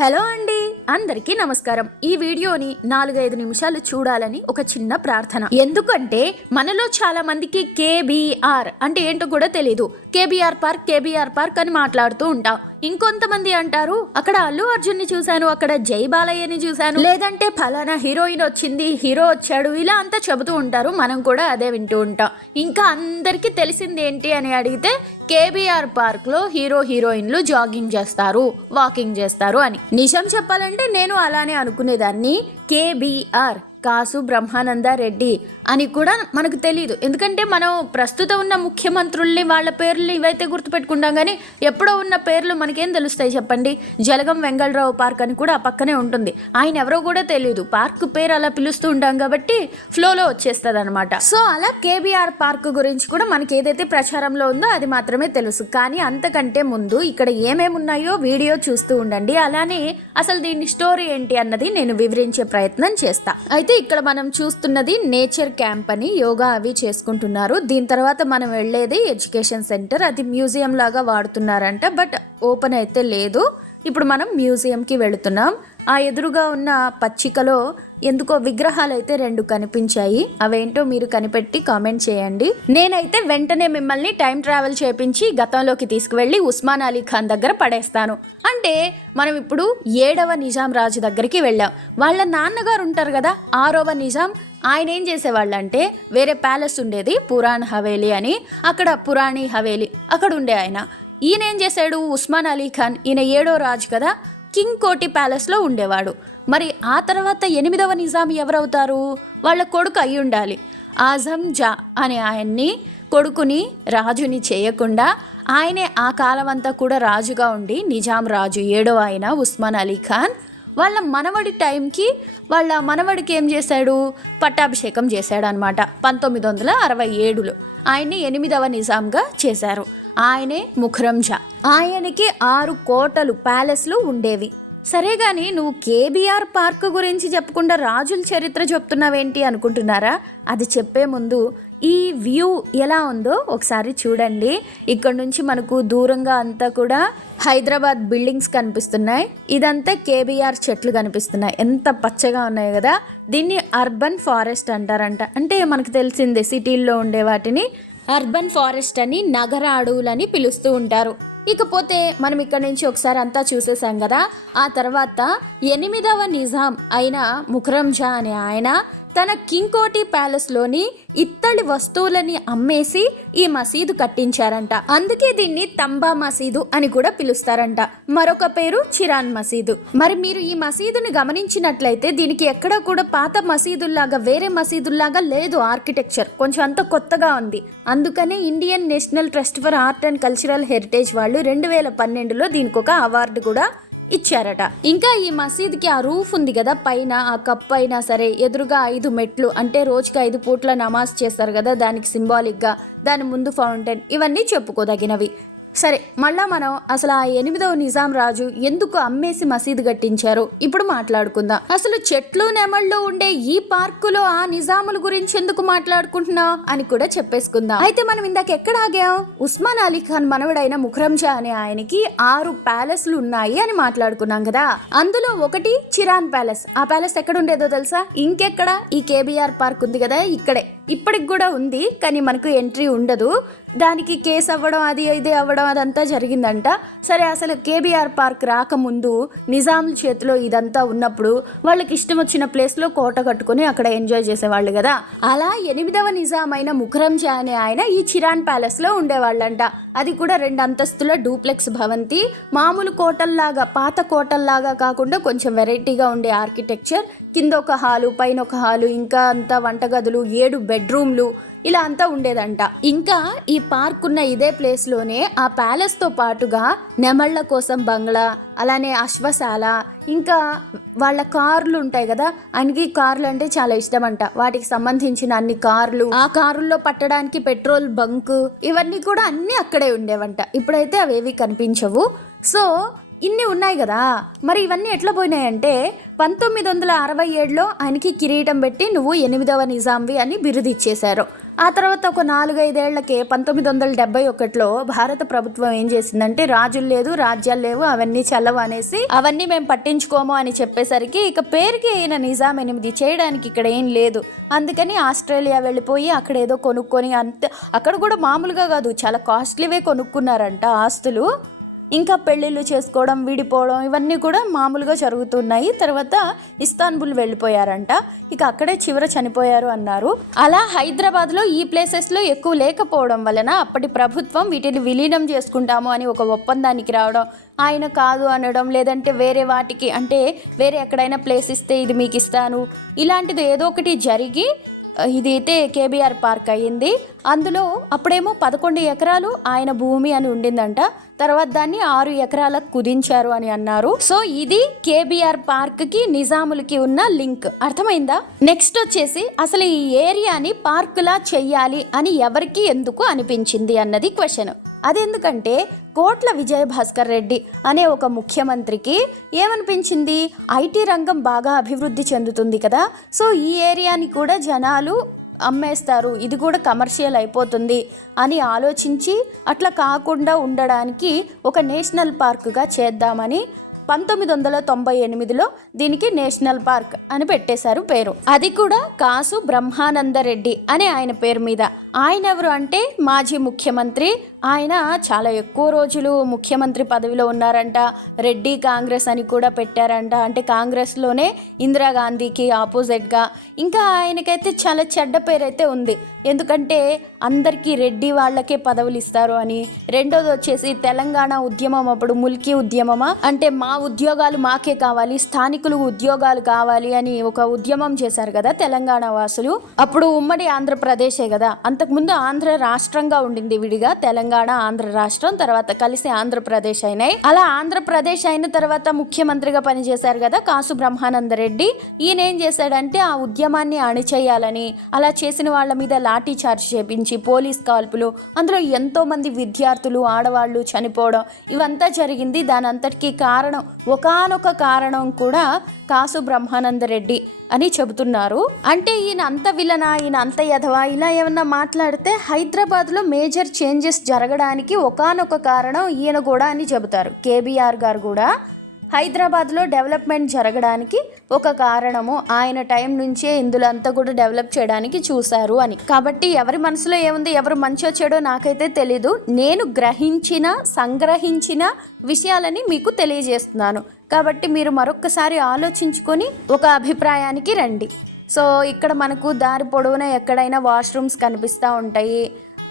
Hello అండి అందరికీ నమస్కారం. ఈ వీడియోని నాలుగైదు నిమిషాలు చూడాలని ఒక చిన్న ప్రార్థన. ఎందుకంటే మనలో చాలా మందికి కేబీఆర్ అంటే ఏంటో కూడా తెలియదు కేబీఆర్ పార్క్ కేబీఆర్ పార్క్ అని మాట్లాడుతూ ఉంటాం. ఇంకొంతమంది అంటారు అక్కడ అల్లు అర్జున్ని చూశాను అక్కడ జై బాలయ్యని చూశాను. లేదంటే ఫలానా హీరోయిన్ వచ్చింది హీరో వచ్చాడు ఇలా అంతా చెబుతూ ఉంటారు. మనం కూడా అదే వింటూ ఉంటాం. ఇంకా అందరికీ తెలిసింది ఏంటి అని అడిగితే కేబీఆర్ పార్క్లో హీరో హీరోయిన్లు జాగింగ్ చేస్తారు వాకింగ్ చేస్తారు అని. నిజం చెప్పాలంటే నేను అలానే అనుకునేదాన్ని. కేబీఆర్ కాసు బ్రహ్మానంద రెడ్డి అని కూడా మనకు తెలియదు ఎందుకంటే మనం ప్రస్తుతం ఉన్న ముఖ్యమంత్రుల్ని వాళ్ళ పేర్లు ఇవైతే గుర్తుపెట్టుకుంటాం కానీ ఎప్పుడో ఉన్న పేర్లు మనకేం తెలుస్తాయి చెప్పండి? జలగం వెంగళరావు పార్క్ అని కూడా ఆ పక్కనే ఉంటుంది. ఆయన ఎవరో కూడా తెలియదు పార్క్ పేరు అలా పిలుస్తూ ఉంటాం కాబట్టి ఫ్లోలో వచ్చేస్తుంది అనమాట సో అలా కేబీఆర్ పార్క్ గురించి కూడా మనకి ఏదైతే ప్రచారంలో ఉందో అది మాత్రమే తెలుసు. కానీ అంతకంటే ముందు ఇక్కడ ఏమేమి ఉన్నాయో వీడియో చూస్తూ ఉండండి. అలానే అసలు దీని స్టోరీ ఏంటి అన్నది నేను వివరించే ప్రయత్నం చేస్తా. అయితే ఇక్కడ మనం చూస్తున్నది నేచర్ క్యాంప్ అని యోగా అవి చేసుకుంటున్నారు. దీని తర్వాత మనం వెళ్ళేది ఎడ్యుకేషన్ సెంటర్. అది మ్యూజియం లాగా వాడుతున్నారంట బట్ ఓపెన్ అయితే లేదు. ఇప్పుడు మనం మ్యూజియంకి వెళుతున్నాం. ఆ ఎదురుగా ఉన్న పచ్చికలో ఎందుకో విగ్రహాలు అయితే రెండు కనిపించాయి. అవేంటో మీరు కనిపెట్టి కామెంట్ చేయండి. నేనైతే వెంటనే మిమ్మల్ని టైం ట్రావెల్ చేపించి గతంలోకి తీసుకువెళ్ళి ఉస్మాన్ అలీ ఖాన్ దగ్గర పడేస్తాను. అంటే మనం ఇప్పుడు ఏడవ నిజాం రాజు దగ్గరికి వెళ్ళాం. వాళ్ళ నాన్నగారు ఉంటారు కదా ఆరవ నిజాం. ఆయన ఏం చేసేవాళ్ళు అంటే వేరే ప్యాలెస్ ఉండేది పురాణ్ హవేలీ అని. అక్కడ పురాణి హవేలీ అక్కడ ఉండే ఆయన. ఈయన ఏం చేశాడు? ఉస్మాన్ అలీ ఖాన్ ఈయన ఏడో రాజు కదా? కింగ్ కోటి ప్యాలెస్లో ఉండేవాడు. మరి ఆ తర్వాత ఎనిమిదవ నిజాం ఎవరవుతారు? వాళ్ళ కొడుకు అయి ఉండాలి. ఆజం జా అనే ఆయన్ని కొడుకుని రాజుని చేయకుండా ఆయనే ఆ కాలం అంతా కూడా రాజుగా ఉండి నిజాం రాజు ఏడో ఆయన ఉస్మాన్ అలీ ఖాన్ వాళ్ళ మనవడి టైంకి వాళ్ళ మనవడికి ఏం చేశాడు? పట్టాభిషేకం చేశాడనమాట పంతొమ్మిది వందల అరవై ఏడులో ఆయన్ని ఎనిమిదవ నిజాంగా చేశారు. ఆయనే ముఖరంజా. ఆయనకి ఆరు కోటలు ప్యాలెస్లు ఉండేవి. సరే కానీ నువ్వు కేబీఆర్ పార్క్ గురించి చెప్పకుండా రాజుల చరిత్ర చెప్తున్నావేంటి అనుకుంటున్నారా? అది చెప్పే ముందు ఈ వ్యూ ఎలా ఉందో ఒకసారి చూడండి. ఇక్కడ నుంచి మనకు దూరంగా అంతా కూడా హైదరాబాద్ బిల్డింగ్స్ కనిపిస్తున్నాయి. ఇదంతా కేబీఆర్ చెట్లు కనిపిస్తున్నాయి. ఎంత పచ్చగా ఉన్నాయి కదా. దీన్ని అర్బన్ ఫారెస్ట్ అంటారంట. అంటే మనకు తెలిసిందే సిటీల్లో ఉండే వాటిని. అర్బన్ ఫారెస్ట్ అని నగర అడవులని పిలుస్తూ ఉంటారు. ఇకపోతే మనం ఇక్కడ నుంచి ఒకసారి అంతా చూసేసాం కదా. ఆ తర్వాత ఎనిమిదవ నిజాం అయిన ముఖరంజా అనే ఆయన తన కింగ్కోటి ప్యాలెస్లోని ఇత్తడి వస్తువులని అమ్మేసి ఈ మసీదు కట్టించారంట. అందుకే దీన్ని తంబా మసీదు అని కూడా పిలుస్తారంట. మరొక పేరు చిరాన్ మసీదు. మరి మీరు ఈ మసీదుని గమనించినట్లయితే దీనికి ఎక్కడ కూడా పాత మసీదుల్లాగా వేరే మసీదుల్లాగా లేదు ఆర్కిటెక్చర్. కొంచెం అంత కొత్తగా ఉంది. అందుకనే Indian National Trust for Art and Cultural Heritage వాళ్ళు రెండు వేల పన్నెండులో దీనికి ఒక అవార్డు కూడా ఇచ్చారట. ఇంకా ఈ మసీద్కి ఆ రూఫ్ ఉంది కదా పైన ఆ కప్ అయినా సరే ఎదురుగా ఐదు మెట్లు అంటే రోజుకి ఐదు పూట్ల నమాజ్ చేస్తారు కదా దానికి సింబాలిక్గా దాని ముందు ఫౌంటైన్ ఇవన్నీ చెప్పుకోదగినవి. సరే మళ్ళా మనం అసలు ఆ ఎనిమిదవ నిజాం రాజు ఎందుకు అమ్మేసి మసీదు కట్టించారు ఇప్పుడు మాట్లాడుకుందాం. అసలు చెట్లు నెమళ్ళు ఉండే ఈ పార్కులో ఆ నిజాముల గురించి ఎందుకు మాట్లాడుకుంటున్నావు అని కూడా చెప్పేసుకుందాం. అయితే మనం ఇందాక ఎక్కడ ఆగాం? ఉస్మాన్ అలీ ఖాన్ మనవడైన ముఖరంజా అనే ఆయనకి ఆరు ప్యాలెస్లు ఉన్నాయి అని మాట్లాడుకున్నాం కదా. అందులో ఒకటి చిరాన్ ప్యాలెస్. ఆ ప్యాలెస్ ఎక్కడ ఉండేదో తెలుసా? ఇంకెక్కడ? ఈ కేబీఆర్ పార్క్ ఉంది కదా ఇక్కడే. ఇప్పటికి కూడా ఉంది కానీ మనకు ఎంట్రీ ఉండదు. దానికి కేసు అవ్వడం అది ఇది అవ్వడం అదంతా జరిగిందంట. సరే అసలు కేబీఆర్ పార్క్ రాకముందు నిజాముల చేతిలో ఇదంతా ఉన్నప్పుడు వాళ్ళకి ఇష్టం వచ్చిన ప్లేస్లో కోట కట్టుకొని అక్కడ ఎంజాయ్ చేసేవాళ్ళు కదా. అలా ఎనిమిదవ నిజాం అయిన ముఖరంజా అనే ఆయన ఈ చిరాన్ ప్యాలెస్లో ఉండేవాళ్ళంట. అది కూడా రెండు అంతస్తుల డూప్లెక్స్ భవంతి. మామూలు కోటల్లాగా పాత కోటల్లాగా కాకుండా కొంచెం వెరైటీగా ఉండే ఆర్కిటెక్చర్. కింద ఒక హాలు పైన ఒక హాలు ఇంకా అంతా వంటగదులు ఏడు బెడ్రూమ్లు ఇలా అంతా ఉండేదంట. ఇంకా ఈ పార్క్ ఉన్న ఇదే ప్లేస్లోనే ఆ ప్యాలెస్తో పాటుగా నెమళ్ళ కోసం బంగ్లా అలానే అశ్వశాల ఇంకా వాళ్ళ కార్లు ఉంటాయి కదా ఆయనకి కార్లు అంటే చాలా ఇష్టం అంట వాటికి సంబంధించిన అన్ని కార్లు ఆ కారుల్లో పట్టడానికి పెట్రోల్ బంక్ ఇవన్నీ కూడా అన్నీ అక్కడే ఉండేవంట. ఇప్పుడైతే అవేవి కనిపించవు. సో ఇన్ని ఉన్నాయి కదా. మరి ఇవన్నీ ఎట్లా పోయినాయంటే పంతొమ్మిది వందల అరవై ఏడులో ఆయనకి కిరీటం పెట్టి నువ్వు ఎనిమిదవ నిజాంవి అని బిరుదు ఇచ్చేశారు. ఆ తర్వాత ఒక నాలుగైదేళ్ళకే పంతొమ్మిది వందల డెబ్బై ఒకటిలో భారత ప్రభుత్వం ఏం చేసిందంటే రాజులు లేదు రాజ్యాలు లేవు అవన్నీ చల్లవు అనేసి అవన్నీ మేము పట్టించుకోము అని చెప్పేసరికి ఇక పేరుకి అయిన నిజాం ఎనిమిది చేయడానికి ఇక్కడ ఏం లేదు. అందుకని ఆస్ట్రేలియా వెళ్ళిపోయి అక్కడ ఏదో కొనుక్కొని అంతే అక్కడ కూడా మామూలుగా కాదు చాలా కాస్ట్లీవే కొనుక్కున్నారంట ఆస్తులు. ఇంకా పెళ్ళిళ్ళు చేసుకోవడం విడిపోవడం ఇవన్నీ కూడా మామూలుగా జరుగుతున్నాయి. తర్వాత ఇస్తాన్బుల్ వెళ్ళిపోయారంట. ఇక అక్కడే చివర చనిపోయారు అన్నారు. అలా హైదరాబాద్లో ఈ ప్లేసెస్లో ఎక్కువ లేకపోవడం వలన అప్పటి ప్రభుత్వం వీటిని విలీనం చేసుకుంటాము అని ఒక ఒప్పందానికి రావడం ఆయన కాదు అనడం లేదంటే వేరే వాటికి అంటే వేరే ఎక్కడైనా ప్లేస్ ఇస్తే ఇది మీకు ఇస్తాను ఇలాంటిది ఏదో ఒకటి జరిగి ఇది అయితే కేబీఆర్ పార్క్ అయ్యింది. అందులో అప్పుడేమో పదకొండు ఎకరాలు ఆయన భూమి అని ఉండిందంట. తర్వాత దాన్ని ఆరు ఎకరాలకు కుదించారు అని అన్నారు. సో ఇది కేబీఆర్ పార్క్కి నిజాములకి ఉన్న లింక్. అర్థమైందా? నెక్స్ట్ వచ్చేసి అసలు ఈ ఏరియాని పార్కులా చెయ్యాలి అని ఎవరికి ఎందుకు అనిపించింది అన్నది క్వశ్చన్. అదెందుకంటే కోట్ల విజయభాస్కర్ రెడ్డి అనే ఒక ముఖ్యమంత్రికి ఏమనిపించింది? ఐటీ రంగం బాగా అభివృద్ధి చెందుతుంది కదా. సో ఈ ఏరియాని కూడా జనాలు అమ్మేస్తారు. ఇది కూడా కమర్షియల్ అయిపోతుంది అని ఆలోచించి అట్లా కాకుండా ఉండడానికి ఒక నేషనల్ పార్కుగా చేద్దామని పంతొమ్మిది వందల తొంభై ఎనిమిదిలో దీనికి నేషనల్ పార్క్ అని పెట్టేశారు పేరు. అది కూడా కాసు బ్రహ్మానందరెడ్డి అనే ఆయన పేరు మీద. ఆయన ఎవరు అంటే మాజీ ముఖ్యమంత్రి. ఆయన చాలా ఎక్కువ రోజులు ముఖ్యమంత్రి పదవిలో ఉన్నారంట. రెడ్డి కాంగ్రెస్ అని కూడా పెట్టారంట. అంటే కాంగ్రెస్లోనే ఇందిరాగాంధీకి ఆపోజిట్గా. ఇంకా ఆయనకైతే చాలా చెడ్డ పేరు అయితే ఉంది. ఎందుకంటే అందరికీ రెడ్డి వాళ్ళకే పదవులు ఇస్తారు అని. రెండోది వచ్చేసి తెలంగాణ ఉద్యమం అప్పుడు ముల్కీ ఉద్యమమా? అంటే మా ఉద్యోగాలు మాకే కావాలి స్థానికులు ఉద్యోగాలు కావాలి అని ఒక ఉద్యమం చేశారు కదా తెలంగాణ వాసులు. అప్పుడు ఉమ్మడి ఆంధ్రప్రదేశే కదా. అంత ఇంతకుముందు ఆంధ్ర రాష్ట్రంగా ఉండింది విడిగా తెలంగాణ ఆంధ్ర రాష్ట్రం తర్వాత కలిసి ఆంధ్రప్రదేశ్ అయినాయి. అలా ఆంధ్రప్రదేశ్ అయిన తర్వాత ముఖ్యమంత్రిగా పనిచేశారు కదా కాసు బ్రహ్మానంద రెడ్డి. ఈయన ఏం చేశాడంటే ఆ ఉద్యమాన్ని అణిచేయాలని అలా చేసిన వాళ్ళ మీద లాఠీ చార్జ్ చేపించి పోలీస్ కాల్పులు అందులో ఎంతో మంది విద్యార్థులు ఆడవాళ్ళు చనిపోవడం ఇవంతా జరిగింది. దాని అంతటికీ కారణం ఒకానొక కారణం కూడా కాసు బ్రహ్మానంద రెడ్డి. అని చెబుతున్నారు. అంటే ఈయన అంత విలనా ఈయన అంత యధవా ఇలా ఏమన్నా మాట్లాడితే హైదరాబాద్లో మేజర్ చేంజెస్ జరగడానికి ఒకానొక కారణం ఈయన కూడా అని చెబుతారు. కేబీఆర్ గారు కూడా. హైదరాబాద్లో డెవలప్మెంట్ జరగడానికి ఒక కారణము. ఆయన టైం నుంచే ఇందులో అంతా కూడా డెవలప్ చేయడానికి చూశారు అని. కాబట్టి ఎవరి మనసులో ఏముంది ఎవరు మంచో చెడో నాకైతే తెలీదు. నేను గ్రహించిన సంగ్రహించిన విషయాలని మీకు తెలియజేస్తున్నాను. కాబట్టి మీరు మరొక్కసారి ఆలోచించుకొని ఒక అభిప్రాయానికి రండి. సో ఇక్కడ మనకు దారి పొడవునా ఎక్కడైనా వాష్రూమ్స్ కనిపిస్తూ ఉంటాయి.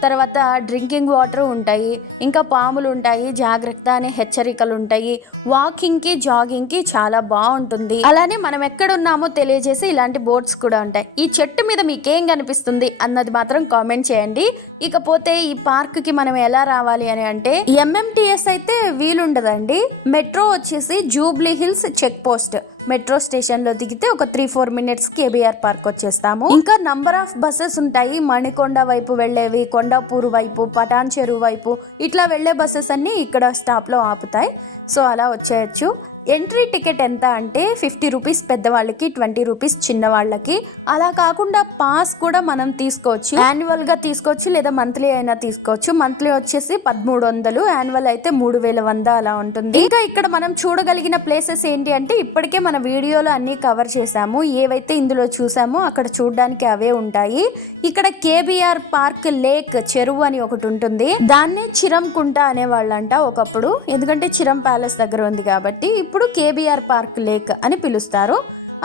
తర్వాత డ్రింకింగ్ వాటర్ ఉంటాయి ఇంకా పాములు ఉంటాయి జాగ్రత్త అనే హెచ్చరికలు ఉంటాయి. వాకింగ్కి జాగింగ్కి చాలా బాగుంటుంది. అలానే మనం ఎక్కడున్నామో తెలియజేసి ఇలాంటి బోర్డ్స్ కూడా ఉంటాయి. ఈ చెట్టు మీద మీకేం కనిపిస్తుంది అన్నది మాత్రం కామెంట్ చేయండి. ఇకపోతే ఈ పార్క్కి మనం ఎలా రావాలి అని అంటే ఎంఎంటిఎస్ అయితే వీలుండదండి. మెట్రో వచ్చేసి Jubilee Hills check post metro స్టేషన్లో దిగితే ఒక three four minutes KBR park వచ్చేస్తాము. ఇంకా నంబర్ ఆఫ్ బస్సెస్ ఉంటాయి. మణికొండ వైపు వెళ్ళేవి కొండాపూర్ వైపు పటాన్ చెరువు వైపు ఇట్లా వెళ్ళే బస్సెస్ అన్ని ఇక్కడ స్టాప్లో ఆపుతాయి. సో అలా వచ్చేయచ్చు. ఎంట్రీ టికెట్ ఎంత అంటే ఫిఫ్టీ రూపీస్ పెద్దవాళ్ళకి ట్వంటీ రూపీస్ చిన్నవాళ్ళకి. అలా కాకుండా పాస్ కూడా మనం తీసుకోవచ్చు. యాన్యువల్గా తీసుకోవచ్చు లేదా మంత్లీ అయినా తీసుకోవచ్చు. మంత్లీ వచ్చేసి పదమూడు వందలు యాన్యువల్ అయితే మూడు వేల వంద అలా ఉంటుంది. ఇంకా ఇక్కడ మనం చూడగలిగిన ప్లేసెస్ ఏంటి అంటే ఇప్పటికే మన వీడియోలో అన్ని కవర్ చేసాము ఏవైతే ఇందులో చూసామో అక్కడ చూడడానికి అవే ఉంటాయి. ఇక్కడ కేబిఆర్ పార్క్ లేక్ చెరువు అని ఒకటి ఉంటుంది. దాన్నే చిరంకుంట అనేవాళ్ళంట ఒకప్పుడు. ఎందుకంటే చిరం ప్యాలెస్ దగ్గర ఉంది కాబట్టి ఇప్పుడు ఇప్పుడు కేబీఆర్ పార్క్ లేక్ అని పిలుస్తారు.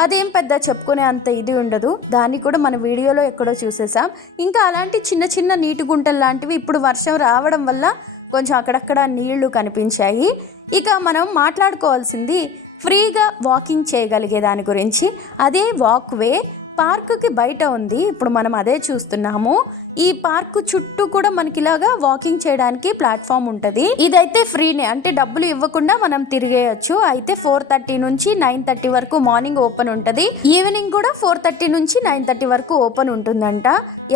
అదేం పెద్ద చెప్పుకునే అంత ఇది ఉండదు. దాన్ని కూడా మన వీడియోలో ఎక్కడో చూసేసాం ఇంకా అలాంటి చిన్న చిన్న నీటి గుంటలు లాంటివి ఇప్పుడు వర్షం రావడం వల్ల కొంచెం అక్కడక్కడ నీళ్ళు కనిపించాయి. ఇక మనం మాట్లాడుకోవాల్సింది ఫ్రీగా వాకింగ్ చేయగలిగే దాని గురించి. అదే వాక్వే పార్కుకి బయట ఉంది. ఇప్పుడు మనం అదే చూస్తున్నాము. ఈ పార్కు చుట్టూ కూడా మనకి ఇలాగా వాకింగ్ చేయడానికి ప్లాట్ఫామ్ ఉంటుంది. ఇదైతే ఫ్రీనే అంటే డబ్బులు ఇవ్వకుండా మనం తిరిగేయచ్చు. అయితే ఫోర్ థర్టీ నుంచి నైన్ థర్టీ వరకు మార్నింగ్ ఓపెన్ ఉంటుంది. ఈవినింగ్ కూడా ఫోర్ థర్టీ నుంచి నైన్ థర్టీ వరకు ఓపెన్ ఉంటుందంట.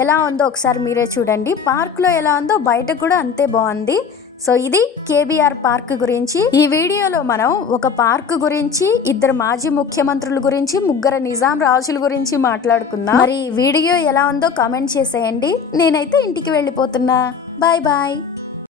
ఎలా ఉందో ఒకసారి మీరే చూడండి. పార్క్లో ఎలా ఉందో బయట కూడా అంతే బాగుంది. సో ఇది కేబీఆర్ పార్క్ గురించి. ఈ వీడియోలో మనం ఒక పార్క్ గురించి ఇద్దరు మాజీ ముఖ్యమంత్రుల గురించి ముగ్గురు నిజాం రాజుల గురించి మాట్లాడుకుందాం. మరి వీడియో ఎలా ఉందో కామెంట్ చేసేయండి. నేనైతే ఇంటికి వెళ్ళిపోతున్నా. Bye bye.